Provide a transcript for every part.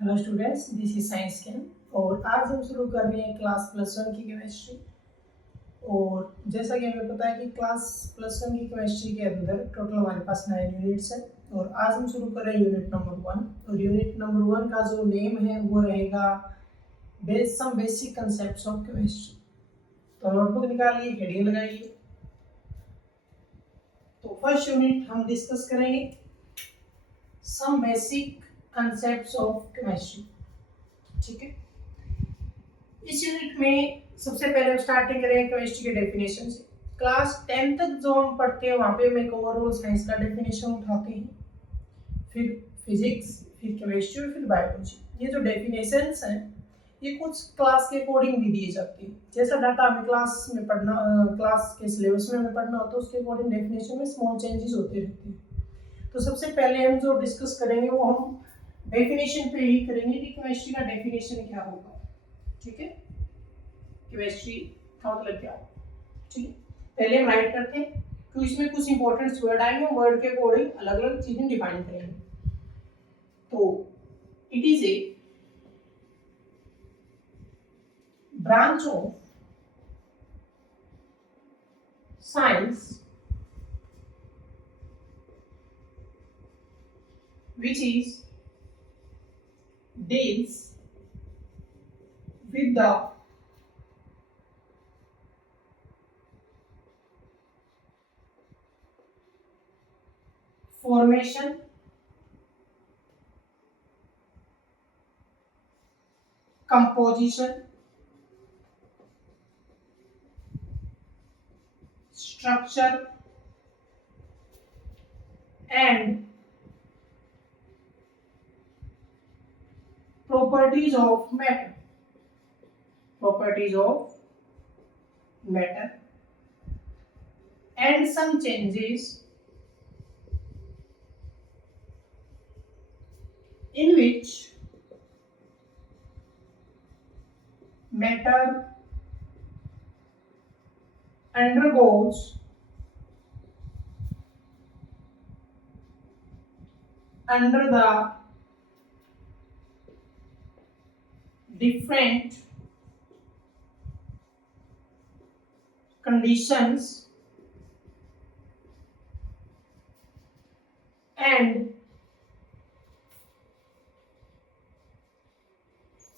Hello students, this is science cam और आज हम शुरू कर रहे हैं क्लास +1 की केमिस्ट्री। और जैसा कि हमें पता है कि क्लास +1 की केमिस्ट्री के अंदर टोटल हमारे पास 9 यूनिट्स हैं और आज हम शुरू कर रहे हैं यूनिट नंबर 1। और यूनिट नंबर 1 का जो नेम है वो रहेगा some basic concepts of chemistry. तो नोटबुक निकालिए, हेडिंग लगाइए। तो फर्स्ट यूनिट हम डिस्कस करेंगे some basic concepts of chemistry. ठीक है, इस यूनिट में सबसे पहले हम स्टार्टिंग करेंगे केमिस्ट्री के डेफिनेशन से। क्लास 10 तक जो हम पढ़ते हैं वहाँ पे हम एक ओवरऑल साइंस का डेफिनेशन उठाते हैं, फिर फिजिक्स, फिर केमिस्ट्री और फिर बायोलॉजी। ये जो डेफिनेशंस हैं ये कुछ क्लास के अकॉर्डिंग भी दिए जाते हैं। जैसा डाटा हमें क्लास में पढ़ना, क्लास के सिलेबस में हमें पढ़ना होता है उसके अकॉर्डिंग डेफिनेशन में स्मॉल चेंजेस होते रहते हैं। तो सबसे पहले हम जो डिस्कस करेंगे वो हम डेफिनेशन पे ही करेंगे कि केमिस्ट्री का डेफिनेशन क्या होगा। ठीक है, केमिस्ट्री का मतलब क्या है। ठीक है, पहले हम राइट करते हैं तो इसमें कुछ इंपॉर्टेंट वर्ड आएंगे, वर्ड के अकॉर्डिंग अलग अलग चीजें डिफाइन करेंगे। तो it is a branch of science which is deals with the formation, composition, structure and properties of matter. Properties of matter and some changes in which matter undergoes under the different conditions and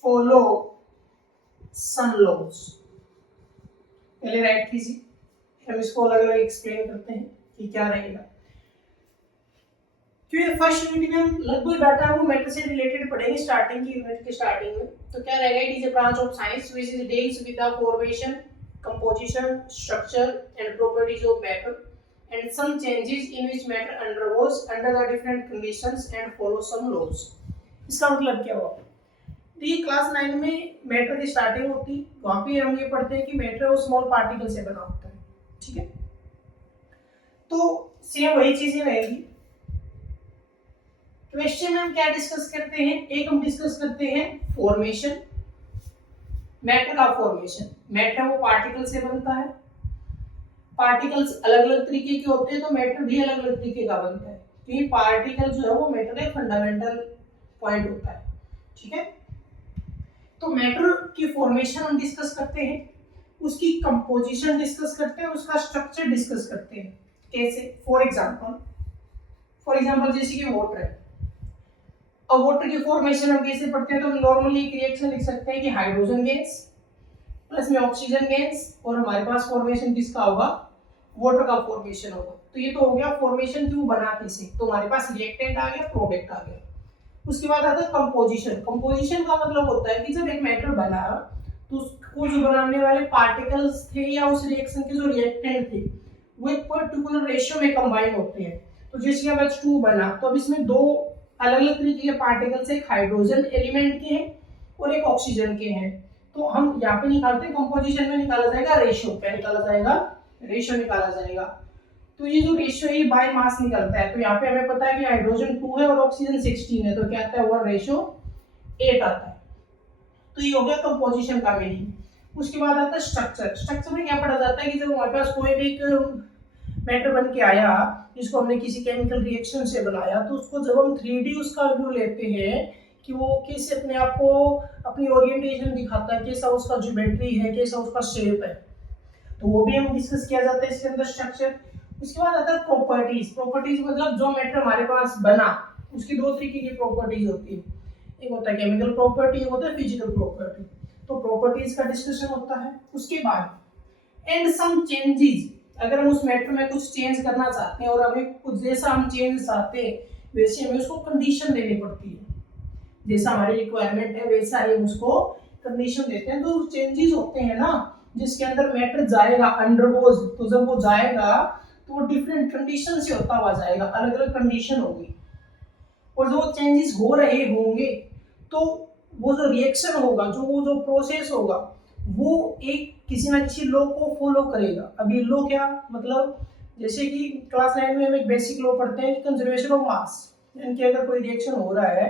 follow some laws। पहले right कीजिए, हम इसको अलग अलग explain करते हैं कि क्या रहेगा। क्योंकि फर्स्ट यूनिट में हम लगभग डाटा वो मैटर से रिलेटेड पढ़ेंगे स्टार्टिंग की यूनिट के स्टार्टिंग में। तो क्या रहेगा, it is a branch of science which is deals with the formation, composition, structure and properties of matter and some changes in which matter undergoes under the different conditions and follow some laws. इसका मतलब क्या हुआ, तो ये class 9 में matter की starting होती है, वहां पे हम ये पढ़ते हैं कि मैटर वो स्मॉल पार्टिकल से बना होता है। ठीक है, तो सेम वही चीजें रहेगी। केमिस्ट्री में हम क्या डिस्कस करते हैं, एक हम डिस्कस करते हैं फॉर्मेशन, मैटर का फॉर्मेशन। मैटर वो पार्टिकल से बनता है, पार्टिकल्स अलग अलग तरीके के होते हैं तो मैटर भी अलग अलग तरीके का बनता है। तो ये पार्टिकल जो है वो मैटर का फंडामेंटल पॉइंट होता है। ठीक है, तो मैटर की फॉर्मेशन हम डिस्कस करते हैं, उसकी कंपोजिशन डिस्कस करते हैं, उसका स्ट्रक्चर डिस्कस करते हैं। कैसे, फॉर एग्जांपल जैसे कि वाटर है। अब वाटर की फॉर्मेशन हम कैसे पढ़ते हैं, तो नॉर्मली एक रिएक्शन लिख सकते हैं कि हाइड्रोजन गैस प्लस में ऑक्सीजन गैस और हमारे पास फॉर्मेशन किसका होगा, वाटर का फॉर्मेशन होगा। तो ये तो हो गया फॉर्मेशन की वो बना कैसे, तो हमारे पास रिएक्टेंट आ गया, प्रोडक्ट आ गया। उसके बाद आता है कंपोजिशन। कंपोजिशन का मतलब होता है कि जब एक मैटर बना तो उसको जो बनाने वाले पार्टिकल्स थे या उस रिएक्शन के जो रिएक्टेंट थे वो एक पर्टिकुलर रेशियो में कंबाइन होते हैं। तो जैसे अब H2 बना तो अब इसमें दो अलग अलग तरीके के पार्टिकल्स, एक हाइड्रोजन एलिमेंट के हैं और एक ऑक्सीजन के हैं। तो हम यहाँ पे निकालते हैं, कंपोजिशन में निकाला जाएगा रेशियो, क्या निकाला जाएगा, रेशियो निकाला जाएगा। तो ये जो रेशियो है ये बाय मास निकलता है। तो यहाँ पे हमें पता है कि हाइड्रोजन 2 है और ऑक्सीजन 16 है, तो क्या आता है, 1:8 आता है। तो ये हो गया कंपोजिशन का मीनिंग। उसके बाद आता है स्ट्रक्चर। स्ट्रक्चर में क्या पढ़ा जाता है कि जब हमारे पास कोई भी एक मैटर बन के आया जिसको हमने किसी केमिकल रिएक्शन से बनाया, तो उसको जब हम 3D उसका व्यू लेते हैं कि वो कैसे अपने आप को अपनी ओरिएंटेशन दिखाता है, कैसा उसका ज्योमेट्री है, कैसा उसका शेप है, तो वो भी हम डिस्कस किया जाता है इसके अंदर स्ट्रक्चर। उसके बाद आता है प्रॉपर्टीज। प्रॉपर्टीज मतलब जो मैटर हमारे पास बना उसकी दो तरीके की प्रॉपर्टीज होती है, एक होता है केमिकल प्रॉपर्टी, एक होता है फिजिकल प्रॉपर्टी। तो प्रॉपर्टीज का डिस्कशन होता है। उसके बाद एंड सम चेंजेस, अगर हम उस मैटर में कुछ चेंज करना चाहते हैं और हमें कुछ जैसा हम चेंज चाहते हैं वैसे हमें उसको कंडीशन देनी पड़ती है, जैसा हमारी रिक्वायरमेंट है वैसा ही हम उसको कंडीशन देते हैं। तो चेंजेस होते हैं ना जिसके अंदर मैटर जाएगा अंडरगोज, तो जब वो जाएगा तो वो डिफरेंट कंडीशन से होता हुआ जाएगा, अलग अलग कंडीशन होगी, और जो चेंजेस हो रहे होंगे तो वो जो रिएक्शन होगा, जो प्रोसेस होगा वो एक किसी ना किसी लॉ को फॉलो करेगा। अब ये लॉ क्या मतलब, जैसे कि क्लास 9 में हम एक बेसिक लॉ पढ़ते हैं कंजर्वेशन ऑफ मास, यानी कि अगर कोई रिएक्शन हो रहा है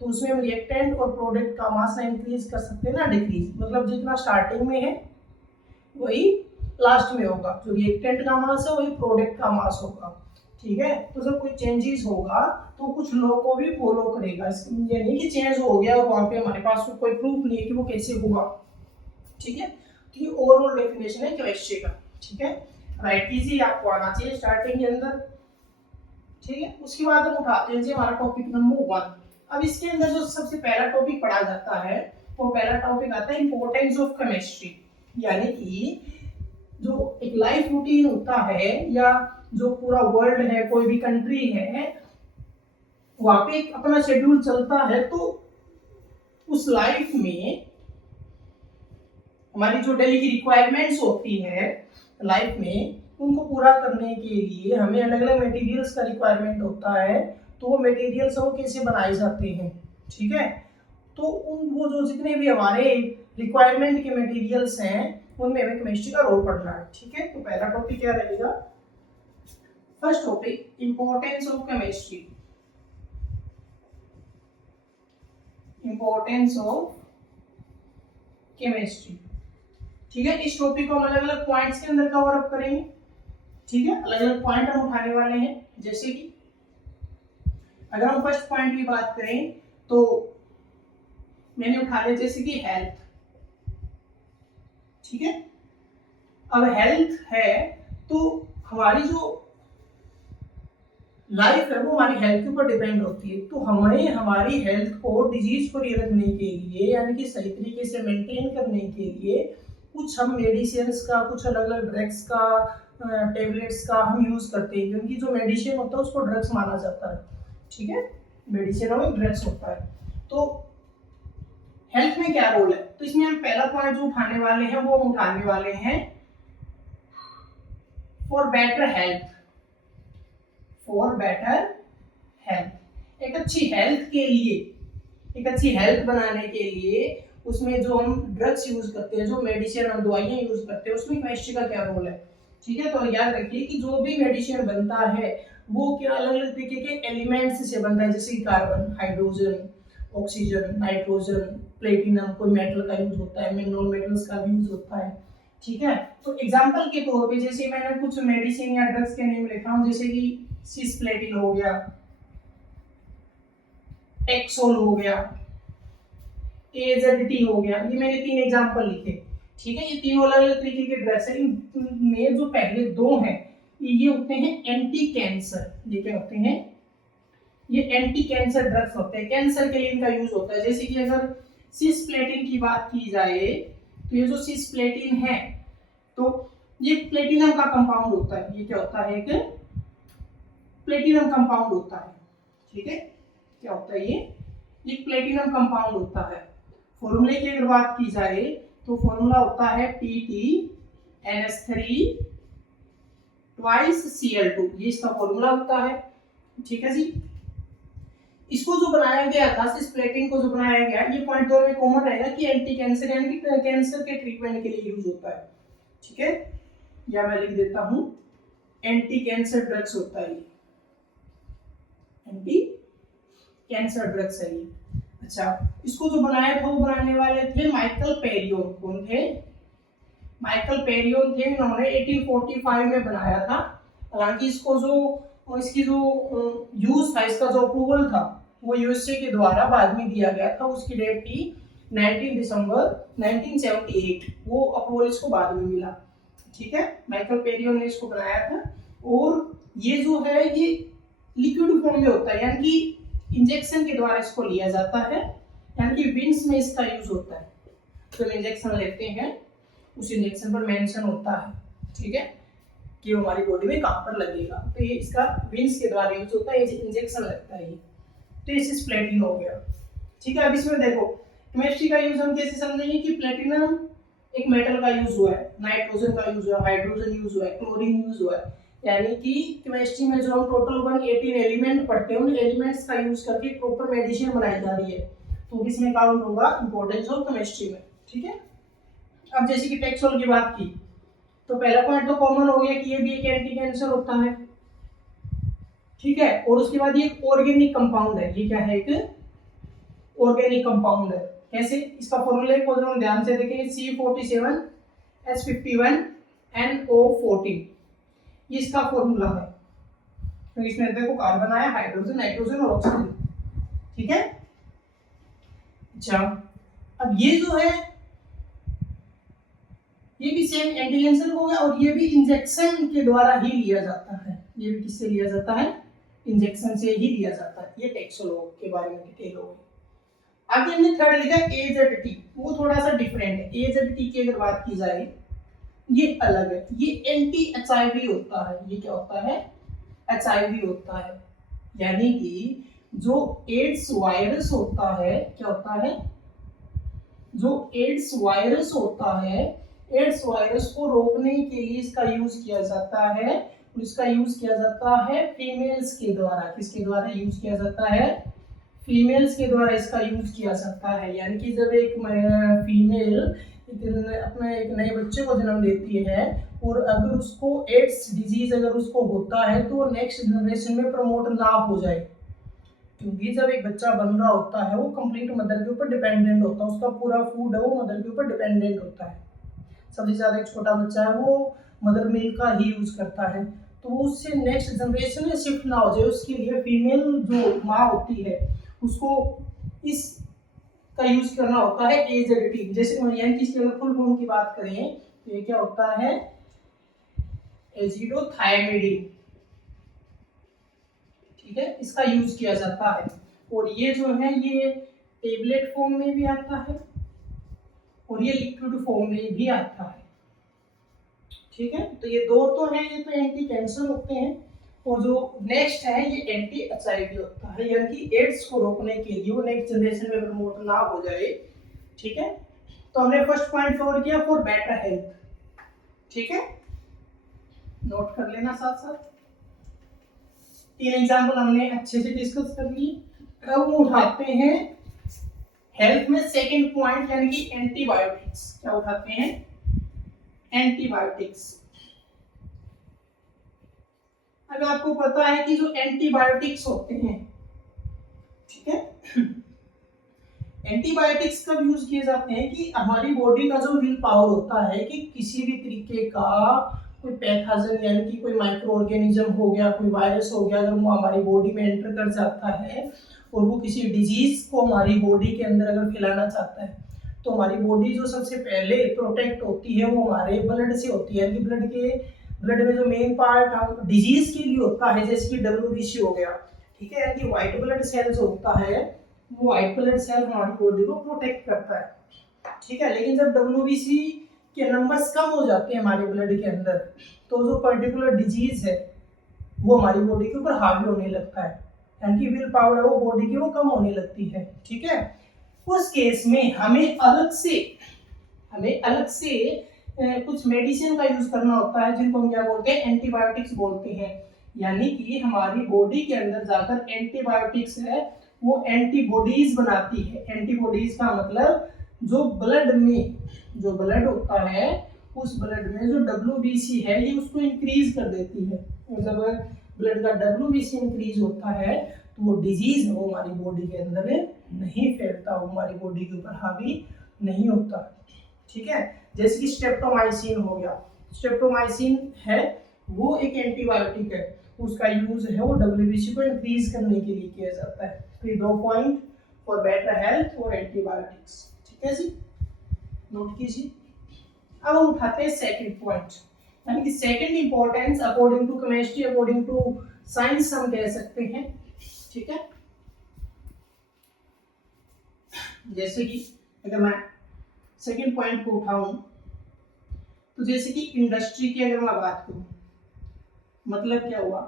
तो उसमें हम रिएक्टेंट और प्रोडक्ट का मास ना इंक्रीज कर सकते हैं ना डिक्रीज, मतलब जितना स्टार्टिंग में है वही लास्ट में होगा, जो रिएक्टेंट का मास है वही प्रोडक्ट का मास होगा, ठीक है। तो जब कोई चेंजेस होगा तो कुछ लॉ को भी फॉलो करेगा, ये नहीं कि चेंज हो गया और वहां पे हमारे पास कोई प्रूफ नहीं है कि वो कैसे हुआ, ठीक है। तो ये ओवरऑल डेफिनेशन है केमिस्ट्री का, ठीक है। राइट इजी आपको आना चाहिए स्टार्टिंग के अंदर, ठीक है। उसके बाद हम उठाते हैं हमारा टॉपिक नंबर 1। अब इसके अंदर जो सबसे पहला टॉपिक पढ़ा जाता है वो पहला टॉपिक आता है इंपॉर्टेंस ऑफ केमिस्ट्री, यानी कि जो एक लाइफ रूटीन होता है या जो पूरा वर्ल्ड है, कोई भी कंट्री है, वहां पे एक अपना शेड्यूल चलता है, तो उस लाइफ में हमारी जो डेली की रिक्वायरमेंट्स होती है लाइफ में, उनको पूरा करने के लिए हमें अलग अलग मटेरियल्स का रिक्वायरमेंट होता है, तो वो मटेरियल्स वो कैसे बनाए जाते हैं, ठीक है। तो उन वो जो जितने भी हमारे रिक्वायरमेंट के मटेरियल्स हैं उनमें हमें केमिस्ट्री का रोल पढ़ना है, ठीक है। तो पहला टॉपिक क्या रहेगा, first topic importance of chemistry, importance of chemistry, ठीक है। इस टॉपिक को हम अलग अलग पॉइंट्स के अंदर कवर अप करेंगे, ठीक है। अलग अलग पॉइंट हम उठाने वाले हैं, जैसे कि अगर हम फर्स्ट पॉइंट की बात करें तो मैंने उठा लिया जैसे कि हेल्थ, ठीक है। अब हेल्थ है तो हमारी जो लाइफ है वो हमारी हेल्थ के ऊपर डिपेंड होती है, तो हमें हमारी हेल्थ को डिजीज फ्री रखने के लिए यानी कि सही तरीके से मेंटेन करने के लिए कुछ हम मेडिसिन का, कुछ अलग अलग ड्रग्स का, टेबलेट्स का हम यूज करते हैं, क्योंकि जो मेडिसिन होता है उसको ड्रग्स माना जाता है, ठीक है। मेडिसिन और ड्रग्स होता है, तो हेल्थ में क्या रोल है, तो इसमें हम पहला पॉइंट जो उठाने वाले हैं वो हम उठाने वाले हैं for better health, for better health. एक अच्छी हेल्थ के लिए, एक अच्छी हेल्थ बनाने के लिए उसमें जो हम ड्रग्स यूज करते हैं, जो मेडिसिन और दवाइयां यूज करते हैं, उसमें केमिस्ट्री का क्या रोल है, ठीक है। तो याद रखिए कि जो भी मेडिसिन बनता है वो क्या अलग अलग तरीके के एलिमेंट्स से बनता है, जैसे carbon, hydrogen, oxygen, nitrogen, platinum, कोई मेटल का यूज होता है, मिनरल मेटल्स का भी यूज होता है, ठीक है। तो एग्जांपल के तौर पे जैसे मैंने कुछ मेडिसिन या ड्रग्स के नेम लिखा हूं, जैसे कि सिस्प्लेटिन हो गया, टेक्सोल हो गया, एजेडिटी हो गया, ये मैंने 3 एग्जांपल लिखे, ठीक है। ये तीनों अलग अलग तरीके के ड्रग्स हैं, इनमें जो पहले 2 हैं ये होते हैं एंटी कैंसर, ये क्या होते हैं, ये एंटी कैंसर ड्रग्स होते हैं, कैंसर के लिए इनका यूज होता है। जैसे कि अगर सिस्प्लेटिन की बात की जाए तो ये जो सिस्प्लेटिन है तो ये प्लेटिनम का कंपाउंड होता है, ये क्या होता है, एक प्लेटिनम कंपाउंड होता है, ठीक है। क्या होता है ये प्लेटिनम कंपाउंड होता है। फॉर्मूले की अगर बात की जाए तो फॉर्मूला होता है PtNH3 ट्वाइस Cl2, ये इसका फॉर्मूला होता है, ठीक है जी। इसको जो बनाया गया था, सिस्प्लेटिन को जो बनाया गया, ये पॉइंट दो में कॉमन रहेगा कि एंटी कैंसर यानी कि कैंसर के ट्रीटमेंट के लिए यूज होता है, ठीक है। या मैं लिख देता हूं एंटी कैंसर ड्रग्स होता है, एंटी कैंसर ड्रग्स है ये। अच्छा, इसको जो बनाया था वो बनाने वाले थे माइकल पेरियोन। कौन थे, माइकल पेरियोन थे, इन्होंने 1845 में बनाया था। हालांकि इसको जो इसकी जो यूज था, इसका जो अप्रूवल था वो यूएसए के द्वारा बाद में दिया गया था, उसकी डेट थी 19 दिसंबर 1978, वो अप्रूवल इसको बाद में मिला, ठीक है। माइकल पेरियन ने इसको बनाया था। और ये जो है ये लिक्विड फॉर्म में होता है, यानी कि इंजेक्शन के द्वारा इसको लिया जाता है, यानी कि विंस में इसका यूज होता है। तो इंजेक्शन लेते हैं, उस इंजेक्शन पर मेंशन होता है, ठीक है, कि वो हमारी बॉडी में कहाँ पर लगेगा। तो ये इसका विंस के द्वारा यूज होता है, ये इंजेक्शन लगता है ये। तो इस प्लेटिन हो गया, ठीक है। अब इसमें देखो केमिस्ट्री का यूज हम कैसे समझेंगे कि प्लेटिनम एक मेटल का यूज हुआ है, नाइट्रोजन का यूज हुआ है, हाइड्रोजन यूज हुआ है, क्लोरीन यूज हुआ है, यानी कि केमिस्ट्री में जो हम टोटल 118 एलिमेंट पढ़ते हैं उन एलिमेंट्स का यूज करके प्रॉपर मेडिसिन बनाई जा रही है, तो इसमें काउंट होगा इंपॉर्टेंस ऑफ केमिस्ट्री में, ठीक है। अब जैसे कि टैक्सोल की बात की तो पहला पॉइंट तो कॉमन हो गया कि ये भी एक एंटी कैंसर होता है, ठीक है। और उसके बाद ये ऑर्गेनिक कंपाउंड है, ये क्या है, एक ऑर्गेनिक कंपाउंड है। कैसे, इसका फॉर्मूला को हम ध्यान से देखेंगे, C47H51NO14, ये इसका फॉर्मूला है। तो इसमें देखो कार्बन आया, हाइड्रोजन, नाइट्रोजन और ऑक्सीजन, ठीक है। अच्छा, अब ये जो है ये भी सेम एंटी कैंसर हो गया, और ये भी इंजेक्शन के द्वारा ही लिया जाता है। ये भी किससे लिया जाता है, इंजेक्शन से ही लिया जाता है। ये टैक्सोलॉग के बारे में डिटेल हो गई। आगे हमने थर्ड लिखा AZT, वो थोड़ा सा डिफरेंट है। AZT की अगर बात की जाए ये अलग है, ये एंटी HIV होता है। ये क्या होता है, HIV होता है, यानी कि जो एड्स वायरस होता है, क्या होता है, जो एड्स वायरस होता है, एड्स वायरस को रोकने के लिए इसका यूज किया जाता है। और इसका यूज किया जाता है फीमेल्स के द्वारा। किसके द्वारा यूज किया जाता है, फीमेल्स के द्वारा इसका यूज किया जाता है। यानी कि जब एक फीमेल अपने एक नए बच्चे को जन्म देती है और अगर उसको एड्स डिजीज अगर उसको होता है तो वो नेक्स्ट जनरेशन में प्रमोट ना हो जाए, क्योंकि जब एक बच्चा बन रहा होता है वो कंप्लीट मदर के ऊपर डिपेंडेंट होता है, उसका पूरा फूड है वो मदर के ऊपर डिपेंडेंट होता है। सबसे ज्यादा एक छोटा बच्चा है वो मदर मिल्क का ही यूज करता है, तो उससे नेक्स्ट जनरेशन में शिफ्ट ना हो जाए उसके लिए फीमेल जो माँ होती है उसको इस का यूज करना होता है AZT। जैसे यानी कि इसकी अगर फुल फॉर्म की बात करें तो ये क्या होता है, एजिडोथायमिडिन, ठीक है, इसका यूज किया जाता है। और ये जो है ये टेबलेट फॉर्म में भी आता है और ये लिक्विड फॉर्म में भी आता है, ठीक है। तो ये दो तो है, ये तो एंटी कैंसर होते हैं, और जो नेक्स्ट है ये एंटी HIV होता है, यानी कि एड्स को रोकने के लिए वो नेक्स्ट जनरेशन में प्रमोट ना हो जाए, ठीक है। तो हमने फर्स्ट पॉइंट कवर किया फॉर बेटर हेल्थ, ठीक है, नोट कर लेना साथ साथ। 3 एग्जांपल हमने अच्छे से डिस्कस कर लिए। अब उठाते हैं हेल्थ में सेकंड पॉइंट, यानी कि एंटीबायोटिक्स। क्या उठाते हैं, एंटीबायोटिक्स। अब आपको पता है कि जो एंटीबायोटिक्स होते हैं, ठीक है, एंटीबायोटिक्स कब यूज किए जाते हैं कि हमारी बॉडी का जो विल पावर होता है कि किसी भी तरीके का कोई पैथोजन यानी कि कोई माइक्रो ऑर्गेनिज्म हो गया, कोई वायरस हो गया, अगर वो हमारी बॉडी में एंटर कर जाता है और वो किसी डिजीज को हमारी बॉडी के अंदर अगर फैलाना चाहता है तो हमारी बॉडी जो सबसे पहले प्रोटेक्ट होती है वो हमारे ब्लड से होती है। ब्लड में जो मेन पार्ट डिजीज के लिए होता है, जैसे कि WBC हो गया, ठीक है, यानी कि व्हाइट ब्लड सेल्स होता है, वो व्हाइट ब्लड सेल हमारी बॉडी को प्रोटेक्ट करता है, ठीक है। लेकिन जब WBC के नंबर्स कम हो जाते हैं हमारे ब्लड के अंदर तो जो पर्टिकुलर डिजीज है वो हमारी बॉडी के ऊपर हावी होने लगता है, यानी कि विल पावर है वो बॉडी की वो कम होने लगती है, ठीक है। उस केस में हमें अलग से कुछ मेडिसिन का यूज करना होता है जिनको हम क्या बोलते हैं, एंटीबायोटिक्स बोलते हैं। यानी कि हमारी बॉडी के अंदर जाकर एंटीबायोटिक्स है वो एंटीबॉडीज बनाती है। एंटीबॉडीज का मतलब जो ब्लड होता है उस ब्लड में जो WBC है ये उसको इंक्रीज कर देती है, और जब ब्लड का WBC इंक्रीज होता है तो वो डिजीज है वो हमारी बॉडी के अंदर नहीं फैलता, वो हमारी बॉडी के ऊपर हावी नहीं होता, ठीक है। जैसे कि स्ट्रेप्टोमाइसिन हो गया, स्ट्रेप्टोमाइसिन है वो एक एंटीबायोटिक है, उसका यूज है वो WBC को इंक्रीज करने के लिए किया जाता है ये 2 पॉइंट फॉर बेटर हेल्थ और एंटीबायोटिक्स। ठीक है जी, नोट कीजिए। अब हम उठाते हैं सेकंड पॉइंट, यानी कि second importance according to chemistry, according to science हम कह सकते हैं। ठीक है, जैसे कि अगर मैं सेकंड पॉइंट को उठाऊं तो जैसे कि इंडस्ट्री की अगर मैं बात करूं, मतलब क्या हुआ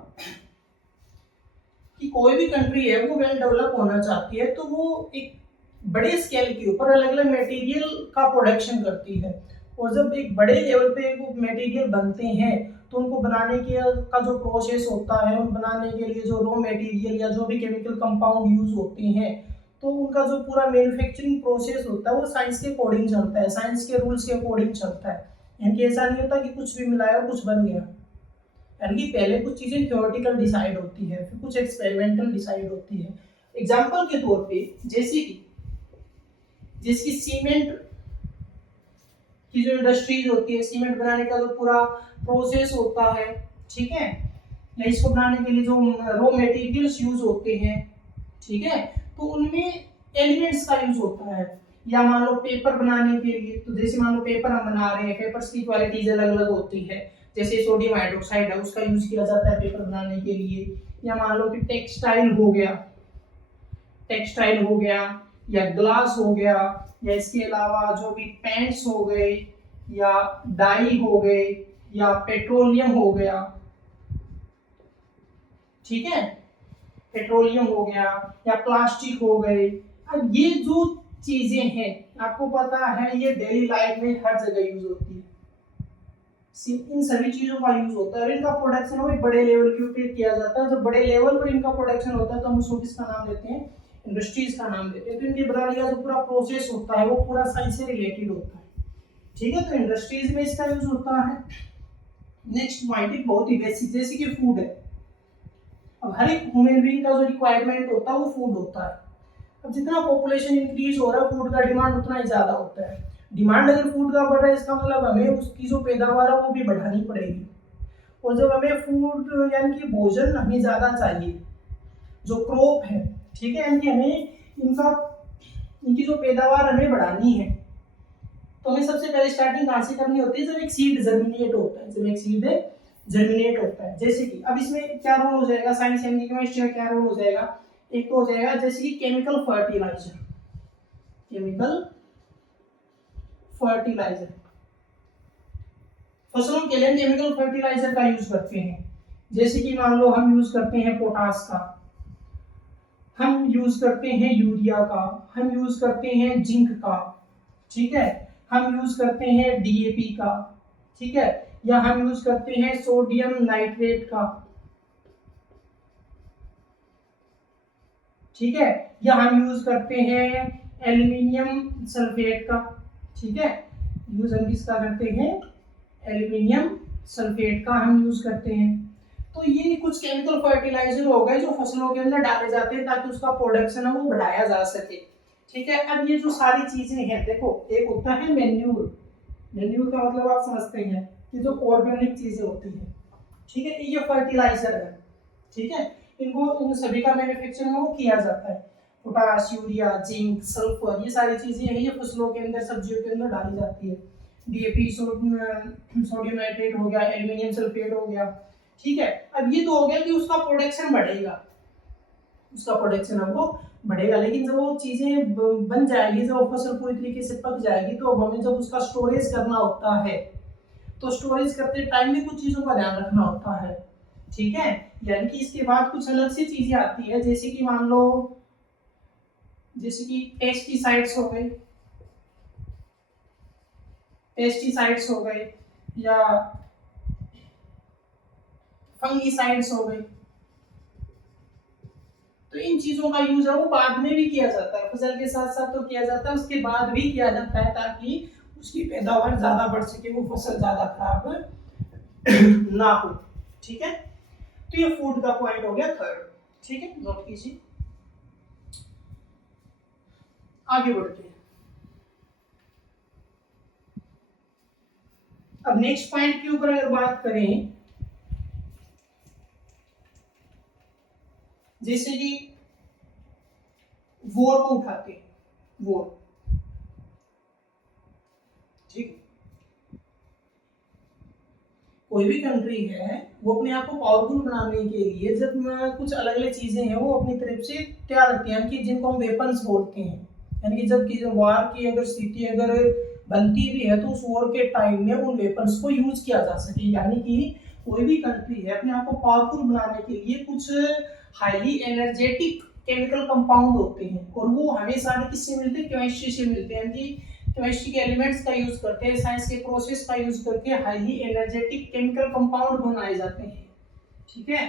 कि कोई भी कंट्री है वो वेल डेवलप होना चाहती है, तो वो एक बड़े स्केल के ऊपर अलग अलग मटेरियल का प्रोडक्शन करती है, और जब एक बड़े लेवल पे वो मटेरियल बनते हैं तो उनको बनाने के का जो प्रोसेस होता है, उन बनाने के लिए जो रॉ मटेरियल या जो भी केमिकल कंपाउंड यूज होते हैं, तो उनका जो पूरा मैन्युफैक्चरिंग प्रोसेस होता है वो साइंस के अकॉर्डिंग चलता है, साइंस के रूल्स के अकॉर्डिंग चलता है। यानी कि ऐसा नहीं होता कि कुछ भी मिलाया और कुछ बन गया, यानी कि पहले कुछ चीजें थ्योरेटिकल डिसाइड होती है, फिर कुछ एक्सपेरिमेंटल डिसाइड होती है। एग्जांपल के तौर पे जैसे कि जिसकी सीमेंट की जो इंडस्ट्रीज होती है, सीमेंट बनाने का जो पूरा प्रोसेस होता है, ठीक है, या इसको बनाने के लिए जो रॉ मटेरियल्स यूज होते हैं, ठीक है, तो उनमें एलिमेंट्स का यूज होता है। या मान लो पेपर बनाने के लिए, तो जैसे मान लो पेपर हम बना रहे हैं, पेपर्स की क्वालिटीज अलग अलग होती है, जैसे सोडियम हाइड्रोक्साइड है उसका यूज किया जाता है पेपर बनाने के लिए। या मान लो कि टेक्सटाइल हो गया, टेक्सटाइल हो गया, या ग्लास हो गया, या इसके अलावा जो भी पेंट्स हो गए, या डाई हो गए, या पेट्रोलियम हो गया, ठीक है, पेट्रोलियम हो गया, या प्लास्टिक हो गए। अब ये जो चीजें हैं आपको पता है ये डेली लाइफ में हर जगह यूज होती है, इन सभी चीजों का यूज होता है, और इनका प्रोडक्शन वो एक बड़े लेवल के ऊपर किया जाता है। जब बड़े लेवल पर इनका प्रोडक्शन होता है तो हम उसको किसका नाम देते हैं, इंडस्ट्रीज का नाम देते हैं। तो इनके बनाने का जो पूरा प्रोसेस होता है वो पूरा साइंस से रिलेटेड होता है, ठीक है, तो इंडस्ट्रीज में इसका यूज होता है। नेक्स्ट पॉइंट एक बहुत ही बेसिक, जैसे कि फूड है। अब हर एक ह्यूमन बीइंग का जो रिक्वायरमेंट होता है वो फूड होता है। अब जितना पॉपुलेशन इंक्रीज हो रहा है फूड का डिमांड उतना ही ज्यादा होता है। डिमांड अगर फूड का बढ़ रहा है इसका मतलब हमें उसकी जो पैदावार है वो भी बढ़ानी पड़ेगी, और जब हमें फूड यानी कि भोजन हमें ज्यादा चाहिए, जो क्रॉप है, ठीक है, यानी कि हमें इनकी जो पैदावार हमें बढ़ानी है, तो हमें सबसे पहले स्टार्टिंग कहां से करनी होती है, जब एक सीड जर्मिनेट होता है, जब एक सीड जर्मिनेट होता है। जैसे कि अब इसमें क्या रोल हो जाएगा, साइंस यानी केमिस्ट्री का क्या रोल हो जाएगा, एक तो हो जाएगा जैसे कि केमिकल फर्टिलाइजर, केमिकल फर्टिलाइजर, फसलों के लिए केमिकल फर्टिलाइजर का यूज करते हैं। जैसे कि मान लो हम यूज करते हैं पोटास का, हम यूज करते हैं यूरिया का, हम यूज करते हैं जिंक का, ठीक है, हम यूज करते हैं डीएपी का, ठीक है, या हम यूज करते हैं सोडियम नाइट्रेट का, ठीक है, या हम यूज करते हैं एल्यूमिनियम सल्फेट का, ठीक है, यूज हम किसका करते हैं, एल्यूमिनियम सल्फेट का हम यूज करते हैं। तो ये कुछ केमिकल फर्टिलाइजर हो गए जो फसलों के अंदर डाले जाते हैं ताकि उसका प्रोडक्शन है वो बढ़ाया जा सके, ठीक है। अब ये जो सारी चीजें हैं, देखो एक होता है मैन्यूर, मैन्यूर का मतलब आप समझते हैं कि जो ऑर्गेनिक चीजें होती है, ठीक है, ये फर्टिलाइजर है, ठीक है, इनको इन सभी का मैन्युफैक्चरिंग वो किया जाता है। पोटास, यूरिया, जिंक, सल्फर, ये सारी चीजें हैं, ये फसलों के अंदर सब्जियों के अंदर डाली जाती है। डीएपी, सोडियम नाइट्रेट हो गया, एल्यूमिनियम सल्फेट हो गया, ठीक है। अब ये तो हो गया कि उसका प्रोडक्शन बढ़ेगा, उसका प्रोडक्शन है वो बढ़ेगा, लेकिन जब वो चीजें बन जाएगी, जब वो फसल पूरी तरीके से पक जाएगी, तो हमें जब उसका स्टोरेज करना होता है तो स्टोरेज करते टाइम भी कुछ चीजों का ध्यान रखना होता है, ठीक है। यानी कि इसके बाद कुछ अलग सी चीजें आती है, जैसे कि मान लो जैसे कि पेस्टिसाइड्स हो गए, पेस्टिसाइड्स हो गए, या फंगिसाइड्स हो गए, तो इन चीजों का यूज है वो बाद में भी किया जाता है, फसल के साथ साथ तो किया जाता है, उसके बाद भी किया जाता है ताकि उसकी पैदावार ज्यादा बढ़ सके, वो फसल ज्यादा खराब ना हो, ठीक है। तो ये फूड का पॉइंट हो गया थर्ड, ठीक है, नोट कीजिए। आगे बढ़ते हैं। अब नेक्स्ट पॉइंट के ऊपर अगर बात करें, जैसे कि वॉर को उठाते हैं, वॉर। ठीक, कोई भी कंट्री है वो अपने आप को पावरफुल बनाने के लिए जब कुछ अलग अलग चीजें हैं वो अपनी तरफ से तैयार रखती है, यानी कि जिनको हम वेपन्स बोलते हैं, यानी कि जब वार की अगर स्थिति अगर बनती भी है तो उस वॉर के टाइम में उन वेपन्स को यूज किया जा सके। यानी कि कोई भी कंट्री है अपने आप को पावरफुल बनाने के लिए कुछ हाईली एनर्जेटिक केमिकल कंपाउंड होते हैं, और वो हमें सारे किससे मिलते हैं, केमिस्ट्री से मिलते हैं। कि केमिस्ट्री के एलिमेंट्स का यूज करते हैं, साइंस के प्रोसेस का यूज करके हाईली एनर्जेटिक केमिकल कंपाउंड बनाए जाते हैं। ठीक है,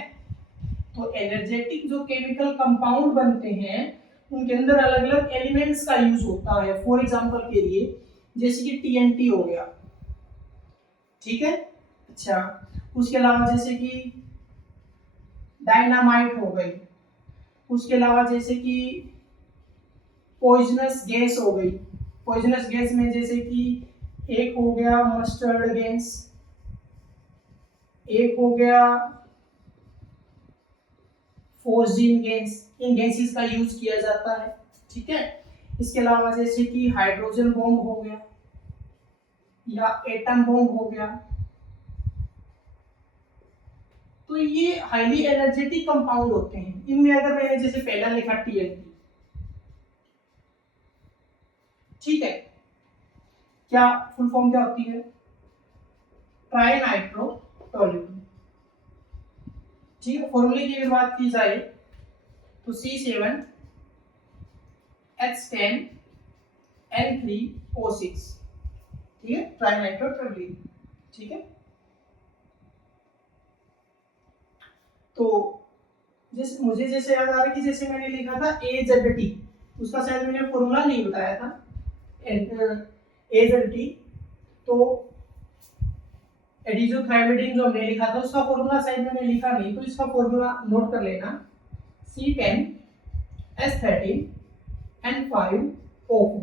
तो एनर्जेटिक जो केमिकल कंपाउंड बनते हैं उनके अंदर अलग अलग एलिमेंट्स का यूज होता है। फॉर एग्जांपल के लिए जैसे कि टीएनटी हो गया, ठीक है। अच्छा, उसके अलावा जैसे कि डायनामाइट हो गई, उसके अलावा जैसे कि पॉइजनस गैस हो गई। पॉइजनस गैस में जैसे कि एक हो गया मस्टर्ड गैस, एक हो गया फोर्जिन गैस, इन गैसेस का यूज किया जाता है। ठीक है, इसके अलावा जैसे कि हाइड्रोजन बॉम्ब हो गया या एटम बॉम्ब हो गया, तो ये हाईली एनर्जेटिक कंपाउंड होते हैं। इनमें अगर मैंने जैसे पहला लिखा टीएनटी, ठीक है, क्या फुल फॉर्म क्या होती है, ट्राई नाइट्रो टोल्यूनि। ठीक है, फॉर्मूले की अगर बात की जाए तो C7H10 N3O6, ठीक है, ट्राई नाइट्रो टोल्यूनि। ठीक है, तो जैसे मुझे जैसे याद आ रहा है कि जैसे मैंने लिखा था AZT, उसका शायद मैंने फॉर्मूला नहीं बताया था AZT, तो एडिजोथायमिडिन जो हमने लिखा था उसका फॉर्मूला शायद मैंने लिखा नहीं, तो इसका फॉर्मूला नोट कर लेना, C10H13 N5O4।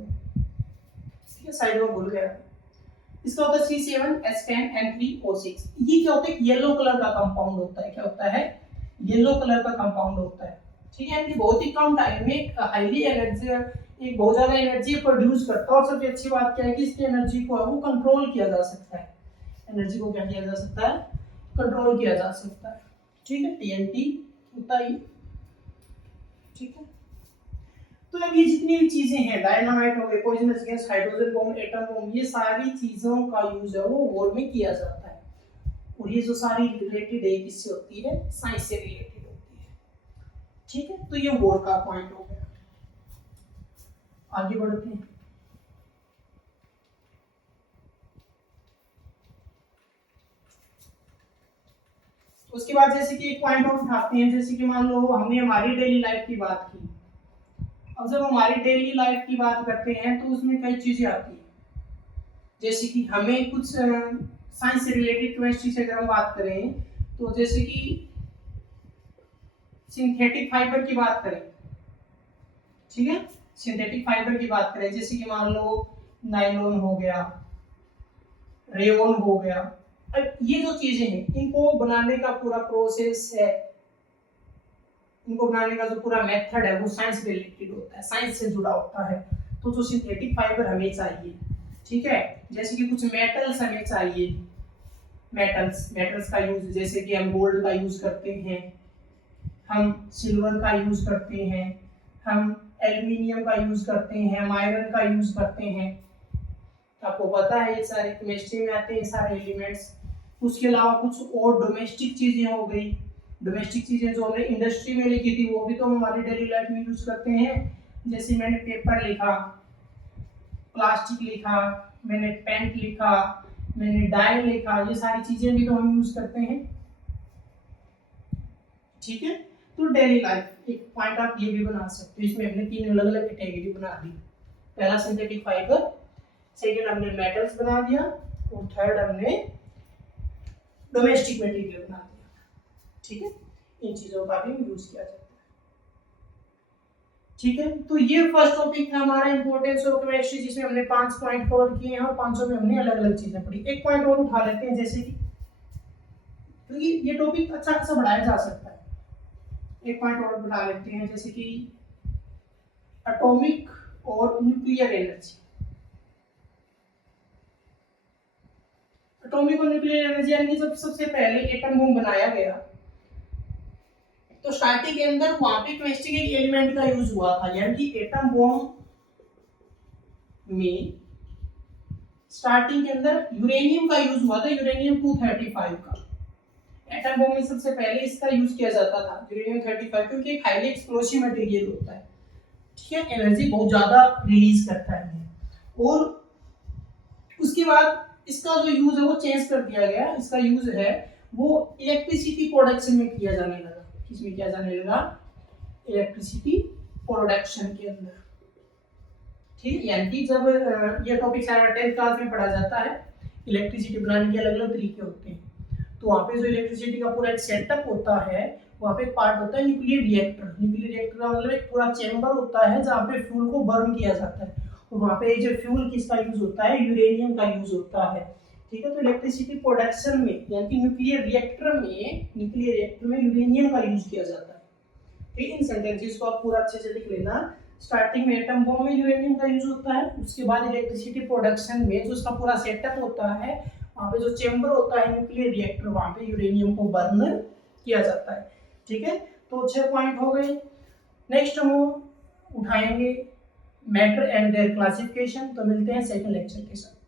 ठीक है, साइड में भूल गया, इसका होता है C7H10 N3O6। ये क्या होता है, येलो कलर का कंपाउंड होता है। क्या होता है, येलो कलर का कंपाउंड होता है। ठीक है, यानी बहुत ही कम टाइम में हाईली एनर्जी, एक बहुत ज्यादा एनर्जी प्रोड्यूस करता है। और सबसे अच्छी बात क्या है कि इसकी एनर्जी को वो कंट्रोल किया जा सकता है। एनर्जी को क्या किया जा सकता है, कंट्रोल किया जा सकता है। ठीक है, टीएनटी होता है। ठीक है, तो अब ये जितनी भी चीजें हैं, डायनामाइट हो गए, poisonous gas, hydrogen bomb, atom bomb, ये सारी चीजों का यूज है वो वॉर में किया जाता है। और ये जो सारी रिलेटेड है किससे होती है, साइंस से रिलेटेड होती है। ठीक है, तो ये वॉर का पॉइंट हो गया। आगे बढ़ते हैं। उसके बाद जैसे कि एक पॉइंट और उठाते हैं, जैसे कि मान लो हमने हमारी डेली लाइफ की बात की। अब जब हमारी डेली लाइफ की बात करते हैं तो उसमें कई चीजें आती हैं, जैसे कि हमें कुछ साइंस से रिलेटेड केमिस्ट्री से अगर हम बात करें तो जैसे कि सिंथेटिक फाइबर की बात करें, ठीक है, सिंथेटिक फाइबर की बात करें, जैसे कि मान लो नायलॉन हो गया, रेयॉन हो गया। अब ये जो चीजें हैं इनको बनाने का पूरा प्रोसेस है, इनको बनाने का जो पूरा मेथड है वो साइंस रिलेटेड होता है, साइंस से जुड़ा होता है। तो जो सिंथेटिक फाइबर हमें चाहिए, ठीक है, जैसे कि कुछ मेटल्स हमें चाहिए, मेटल्स का यूज, जैसे कि हम गोल्ड का यूज करते हैं, हम सिल्वर का यूज करते हैं, हम एल्यूमिनियम का यूज करते हैं, हम आयरन का यूज करते हैं। आपको पता है ये सारे केमिस्ट्री में आते हैं सारे एलिमेंट्स। उसके अलावा कुछ और डोमेस्टिक चीजें हो गई, डोमेस्टिक चीजें जो हमने इंडस्ट्री में लिखी थी वो भी तो हम हमारी डेली लाइफ में यूज करते हैं। जैसे मैंने पेपर लिखा, प्लास्टिक लिखा, मैंने पेंट लिखा, मैंने डाई लिखा, ये सारी चीजें भी तो हम यूज करते हैं। ठीक है, तो डेली लाइफ एक पॉइंट आप ये भी बना सकते हो। इसमें हमने 3 अलग अलग कैटेगरी बना दी। पहला सिंथेटिक फाइबर, सेकंड हमने मेटल्स बना दिया, और थर्ड हमने डोमेस्टिक मटेरियल बना दिया। ठीक है, इन चीजों का भी यूज किया जाता है। ठीक है, तो ये फर्स्ट टॉपिक था हमारा इंपॉर्टेंस ऑफ केमिस्ट्री, जिसमें हमने 5 पॉइंट कवर किए हैं और 500 में हमने अलग अलग चीजें पढ़ी। एक पॉइंट और उठा लेते हैं, जैसे कि क्योंकि ये टॉपिक अच्छा खासा बढ़ाया जा सकता है, एक पॉइंट और बढ़ा लेते हैं, जैसे कि एटॉमिक और न्यूक्लियर एनर्जी। एटॉमिक और न्यूक्लियर एनर्जी यानी कि जब सबसे पहले एटम बम बनाया गया तो स्टार्टिंग के अंदर वहां पे केमिस्ट्री के एलिमेंट का यूज हुआ था, यानी कि एटम बम में स्टार्टिंग के अंदर यूरेनियम का यूज हुआ था, यूरेनियम 235 का। एटम बम में सबसे पहले इसका यूज किया जाता था यूरेनियम 35, क्योंकि एक हाईली एक्सप्लोसिव मटेरियल होता है, ठीक है, एनर्जी बहुत ज्यादा रिलीज करता है। और उसके बाद इसका जो यूज है वो चेंज कर दिया गया, इसका यूज है वो इलेक्ट्रिसिटी प्रोडक्शन में किया जाने लगा। किसमें किया जाने लगा? इलेक्ट्रिसिटी प्रोडक्शन के अंदर, ठीक है। यानी कि जब ये टॉपिक सारा 10th क्लास में पढ़ा जाता है, इलेक्ट्रिसिटी बनाने के अलग अलग तरीके होते हैं, तो वहाँ पे जो इलेक्ट्रिसिटी का पूरा एक सेटअप होता है, वहाँ पे एक पार्ट होता है न्यूक्लियर रिएक्टर। न्यूक्लियर रिएक्टर का मतलब एक पूरा चेंबर होता है जहाँ पे फ्यूल को बर्न किया जाता है, और वहाँ पे जो फ्यूल किसका यूज होता है? यूरेनियम का यूज होता है, ठीक है। तो इलेक्ट्रिसिटी प्रोडक्शन में यानी कि न्यूक्लियर रिएक्टर में यूरेनियम का यूज किया जाता है, ठीक है। इन सेंटेंसेस को आप पूरा अच्छे से लिख लेना। स्टार्टिंग में एटम बम में यूरेनियम का यूज होता है, उसके बाद इलेक्ट्रिसिटी प्रोडक्शन में जो उसका पूरा सेटअप होता है, वहाँ पे जो चेंबर होता है न्यूक्लियर रिएक्टर, वहाँ पे यूरेनियम को बर्न किया जाता है, ठीक है। तो 6 पॉइंट हो गए। नेक्स्ट हम उठाएंगे मैटर एंड देयर क्लासिफिकेशन। तो मिलते हैं सेकंड लेक्चर के साथ।